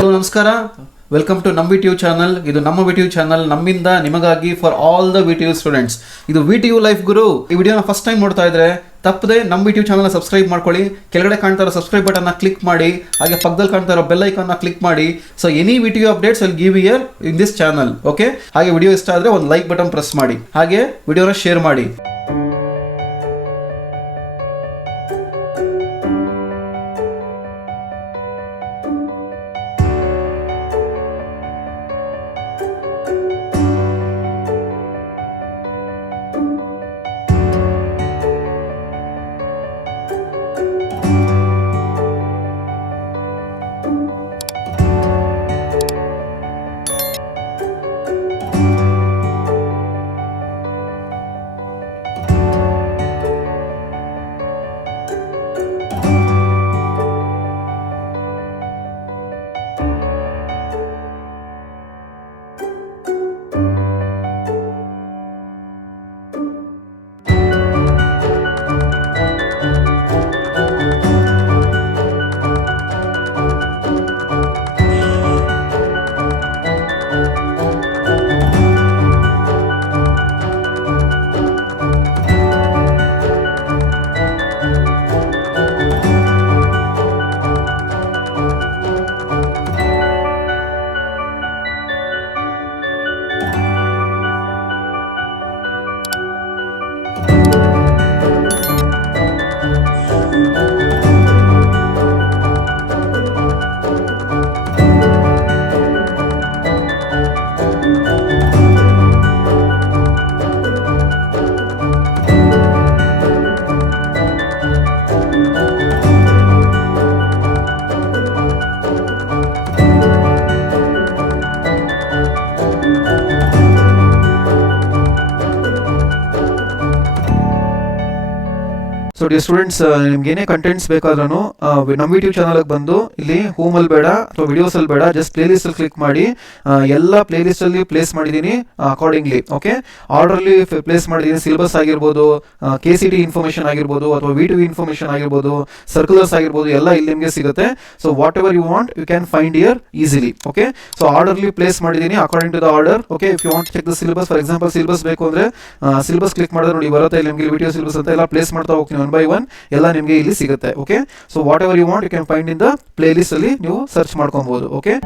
Hello ನಮಸ್ಕಾರ, welcome to ನಮ್ಮ VTU channel. ಇದು ನಮ್ಮ VTU ಚಾನಲ್, ನಮ್ಮಿಂದ ನಿಮಗಾಗಿ, for all the VTU students. ಇದು VTU ಲೈಫ್ ಗುರು. ಈ ವಿಡಿಯೋನ ಫಸ್ಟ್ ಟೈಮ್ ನೋಡ್ತಾ ಇದ್ರೆ ತಪ್ಪದೆ ನಮ್ಮ VTU ಚಾನಲ್ನ ಸಬ್ಸ್ಕ್ರೈಬ್ ಮಾಡ್ಕೊಳ್ಳಿ. ಕೆಳಗಡೆ ಕಾಣ್ತಾ ಇರೋ ಸಬ್ಸ್ಕ್ರೈಬ್ ಬಟನ್ನ ಕ್ಲಿಕ್ ಮಾಡಿ, ಹಾಗೆ ಪಕ್ಕದಲ್ಲಿ ಕಾಣ್ತಾ ಇರೋ ಬೆಲ್ ಐಕಾನ್ನ ಕ್ಲಿಕ್ ಮಾಡಿ. So any VTU updates will give here in this channel. Okay, ಹಾಗೆ ವಿಡಿಯೋ ಇಷ್ಟ ಆದರೆ ಒಂದು ಲೈಕ್ ಬಟನ್ ಪ್ರೆಸ್ ಮಾಡಿ, ಹಾಗೆ ವಿಡಿಯೋನ ಶೇರ್ ಮಾಡಿ. ಸೊ ಡಿಯರ್ ಸ್ಟೂಡೆಂಟ್ಸ್, ನಿಮ್ಗೆ ಏನೇ ಕಂಟೆಂಟ್ಸ್ ಬೇಕಾದ್ರೂ ನಮ್ಮ VTU ಚಾನಲ್ಗೆ ಬಂದು ಇಲ್ಲಿ ಹೋಮಲ್ಲಿ ಬೇಡ ಅಥವಾ ವಿಡಿಯೋಸಲ್ಲಿ ಬೇಡ, ಜಸ್ಟ್ ಪ್ಲೇಲಿಸ್ಟ್ ಅಲ್ಲಿ ಕ್ಲಿಕ್ ಮಾಡಿ. ಎಲ್ಲ ಪ್ಲೇಲಿಸ್ಟ್ ಅಲ್ಲಿ ಪ್ಲೇಸ್ ಮಾಡಿದ್ದೀನಿ ಅಕಾರ್ಡಿಂಗ್ಲಿ. ಓಕೆ, ಆರ್ಡರ್ಲಿ ಪ್ಲೇಸ್ ಮಾಡಿದ್ದೀನಿ. ಸಿಲೆಬಸ್ ಆಗಿರ್ಬೋದು, KCET ಇನ್ಫಾರ್ಮೇಶನ್ ಆಗಿರ್ಬೋದು, ಅಥವಾ VTU ಇನ್ಫಾರ್ಮೇಶನ್ ಆಗಿರ್ಬೋದು, ಸರ್ಕ್ಯುಲರ್ಸ್ ಆಗಿರ್ಬೋದು, ಎಲ್ಲ ಇಲ್ಲಿ ನಿಮಗೆ ಸಿಗುತ್ತೆ. So whatever you want you can find here easily. Okay, so orderly place ಮಾಡಿದ್ದೀನಿ according to the order. Okay, if you want check the syllabus, for example syllabus ಬೇಕು ಅಂದ್ರೆ syllabus click ಮಾಡಿದ್ರೆ ನೋಡಿ ಬರುತ್ತೆ ಇಲ್ಲಿ ನಿಮಗೆ VTU ಸಿಲೆಬಸ್ ಅಂತ ಎಲ್ಲ ಪ್ಲೇಸ್ ಮಾಡ್ತಾ ಹೋಗ್ತೀನಿ. ಒನ್ ಬೈ ಒನ್ ಎಲ್ಲ ನಿಮಗೆ ಇಲ್ಲಿ ಸಿಗುತ್ತೆ. Okay, so whatever you want you can find in the playlist ಅಲ್ಲಿ ನೀವು ಸರ್ಚ್ ಮಾಡ್ಕೊಬಹುದು. ಓಕೆ.